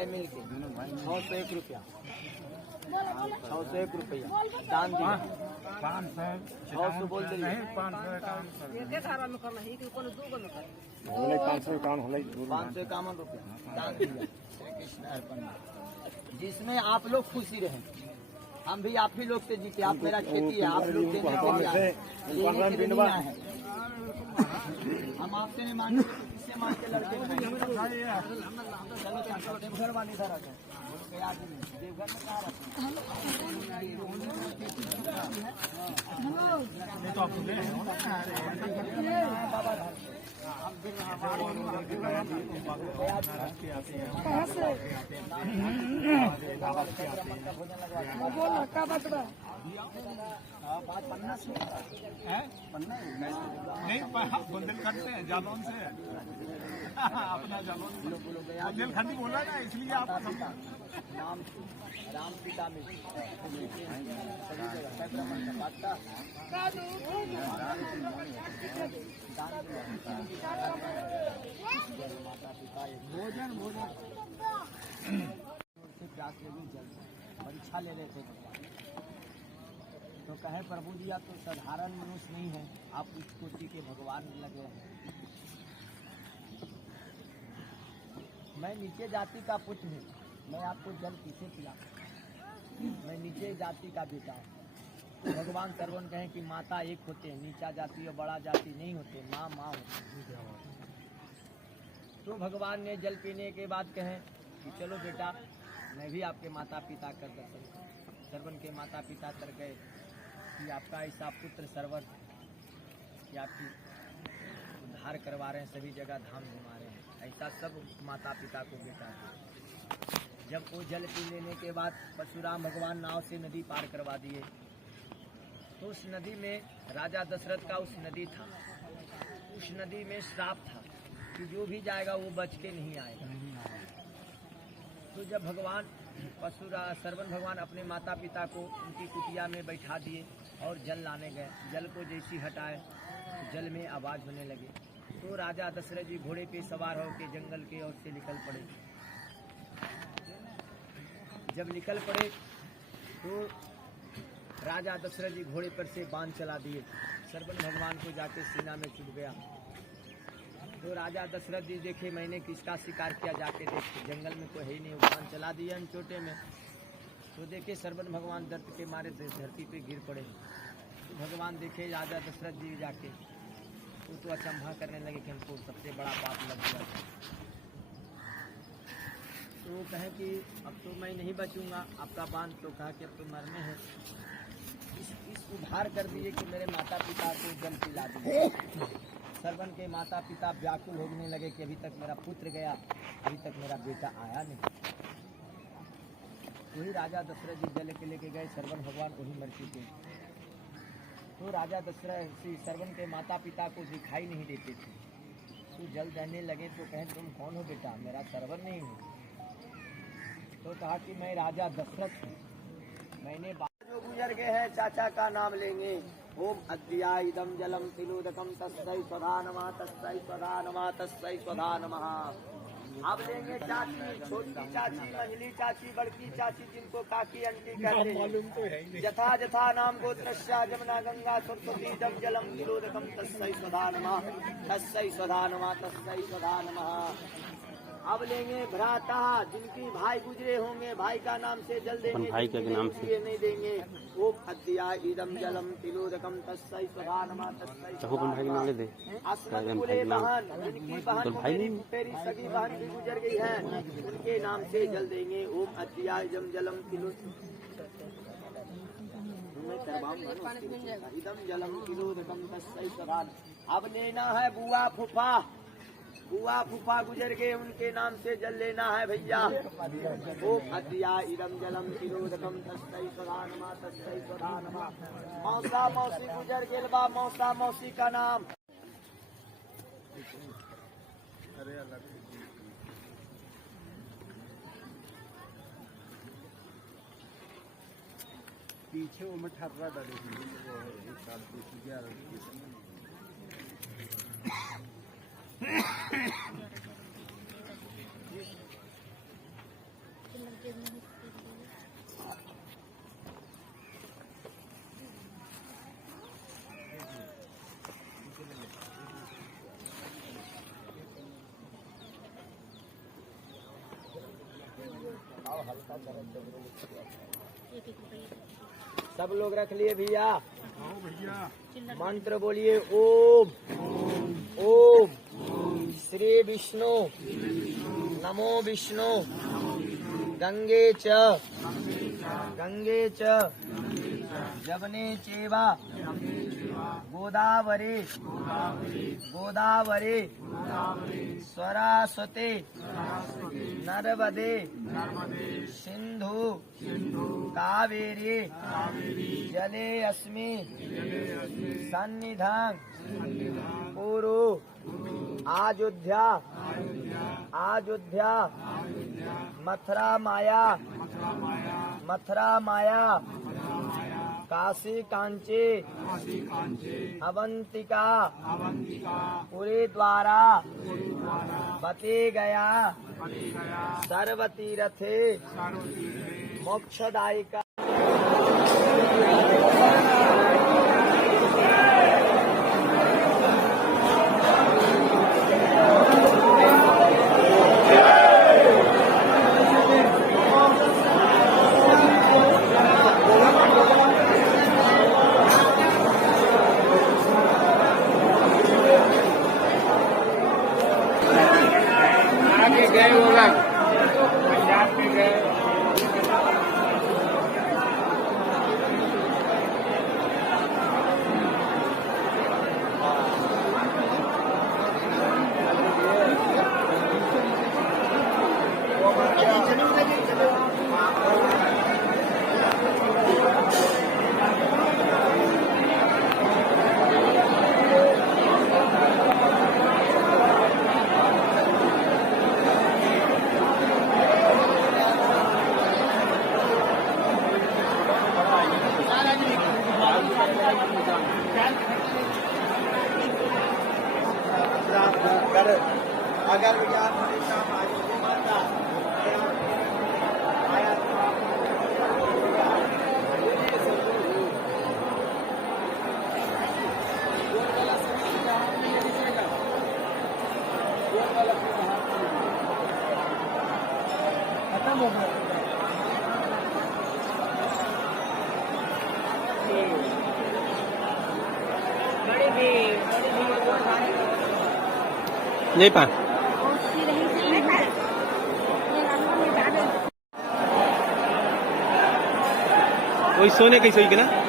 भाई मिल के 601 रुपया, 601 रुपया दान दिया। 600 बोल दिए, 551 रुपया दान दिया। जिसमें आप लोग खुशी रहे, हम भी आप ही लोग से जीते। आप मेरा खेती है, आप लोग देने के लिए आए हैं। हम आपसे नहीं मांगे, किससे मांग के लड़के बनाए? चलो देवघर वाली तरह का देवघर में कहाँ रहते पन्ना से नहीं, बुंदेलखंड से, जालौन से अपना जालौन बुंदेलखंड बोला ना, इसलिए आप राम पिता में भोजन प्यास लगी, जल परीक्षा ले रहे थे भगवान। तो कहे प्रभु जी आप तो साधारण मनुष्य नहीं है, आप उस कोटि के भगवान लगे हैं। मैं नीचे जाति का पुत्र हूँ, मैं आपको जल किसे पिला? मैं नीचे जाति का बेटा हूँ। तो भगवान सर्वन कहें कि माता एक होते हैं, नीचा जाति और बड़ा जाति नहीं होते, माँ माँ होते। तो भगवान ने जल पीने के बाद कहें कि चलो बेटा मैं भी आपके माता पिता कर दर्शन। सर्वन के माता पिता कर गए कि आपका ऐसा पुत्र सर्वन कि आपकी उद्धार करवा रहे हैं, सभी जगह धाम घुमा रहे हैं। ऐसा सब माता पिता को बेटा है। जब वो जल पी लेने के बाद परशुराम भगवान नाव से नदी पार करवा दिए, तो उस नदी में राजा दशरथ का उस नदी था, उस नदी में श्राप था कि जो भी जाएगा वो बच के नहीं आएगा। तो जब भगवान श्रवण भगवान अपने माता पिता को उनकी कुटिया में बैठा दिए और जल लाने गए, जल को जैसी हटाए तो जल में आवाज़ होने लगे। तो राजा दशरथ जी घोड़े पे सवार होकर जंगल के ओर से निकल पड़े। जब निकल पड़े तो राजा दशरथ जी घोड़े पर से बाण चला दिए, श्रवण भगवान को जाके सीना में चुभ गया। तो राजा दशरथ जी देखे मैंने किसका शिकार किया, जाके देखे जंगल में तो है ही नहीं, बाण चला दिया इन चोटे में। तो देखे श्रवण भगवान दर्द के मारे धरती पे गिर पड़े। तो भगवान देखे राजा दशरथ जी जाके तो अचंभा करने लगे कि हमको सबसे बड़ा पाप लग गया। तो वो कहे कि अब तो मैं नहीं बचूंगा आपका बाण। तो कहा कि अब तो मरने हैं, इस उद्धार कर दिए कि मेरे माता पिता को जल पिला दिए। श्रवण के माता पिता व्याकुल होने लगे कि अभी तक मेरा पुत्र गया, अभी तक मेरा बेटा आया नहीं। वही राजा दशरथ जी जल के लेके गए, श्रवण भगवान वही मर चुके। तो राजा दशरथ श्रवण के माता पिता को दिखाई नहीं देते थे। तो जल देने लगे तो कहें तुम कौन हो बेटा? मेरा श्रवण नहीं हो। तो कहा कि मैं राजा दशरथ हूँ, मैंने जो गुजर गए हैं चाचा का नाम लेंगे। ओम अद्या इदम जलम तिलोदकम तस्मै स्वधा नमः, तस्मै स्वधा नमः, तस्मै स्वधा नमः। अब लेंगे चाची, छोटी चाची, महिली चाची, बड़की चाची, जिनको काकी आंटी कहते हैं। जथा जथा नाम गोत्रस्य जमुना गंगा सरस्वती जब जलम तिलोदकम तस्मै स्वधा नमः, तस्मै स्वधा नमः, तस्मै स्वधा नमः। अब लेंगे भ्राता, जिनकी भाई गुजरे होंगे, भाई का नाम से जल देंगे, भाई के नाम से नहीं देंगे। ओम अद्या इदम जलम तिलोदकम तस्मै स्वधा नमः, तस्मै स्वधा नमः। अस्मत् कुले बहन, जिनकी बहन मेरी फुफेरी सगी बहन भी गुजर गई है, उनके नाम से जल देंगे। ओम अद्या इदम जलम इदम जलम तिलोदकम तस्मै स्वधा। अब लेना है बुआ फूफा, बुआ फूफा गुजर गए, उनके नाम से जल लेना है भैया। ओम अद्या इदम जलम तिलोदकम तस्मै स्वधा नमः, तस्मै स्वधा नमः। मौसा मौसी गुजर गए बा, मौसा मौसी का नाम। पीछे वो में ठर्रा डाले हल्का करो। सब लोग रख लिए भैया। आओ भैया। मंत्र बोलिए ओम ओम श्री विष्णु नमो विष्णु गंगे च जवने चेवा गोदावरी सरस्वती नर्मदे सिंधु कावेरी जले अस्मि सन्निधान कुरु अयोध्या मथुरा माया काशी कांची अवंतिका पुरी द्वारा बती गया सर्वतीरथे मोक्षदायिका। गए होगा पंजाब में गए। अगर विज्ञान हमेशा माता खत्म हो गया। नहीं पा वही सोने कैसे हुई के ना।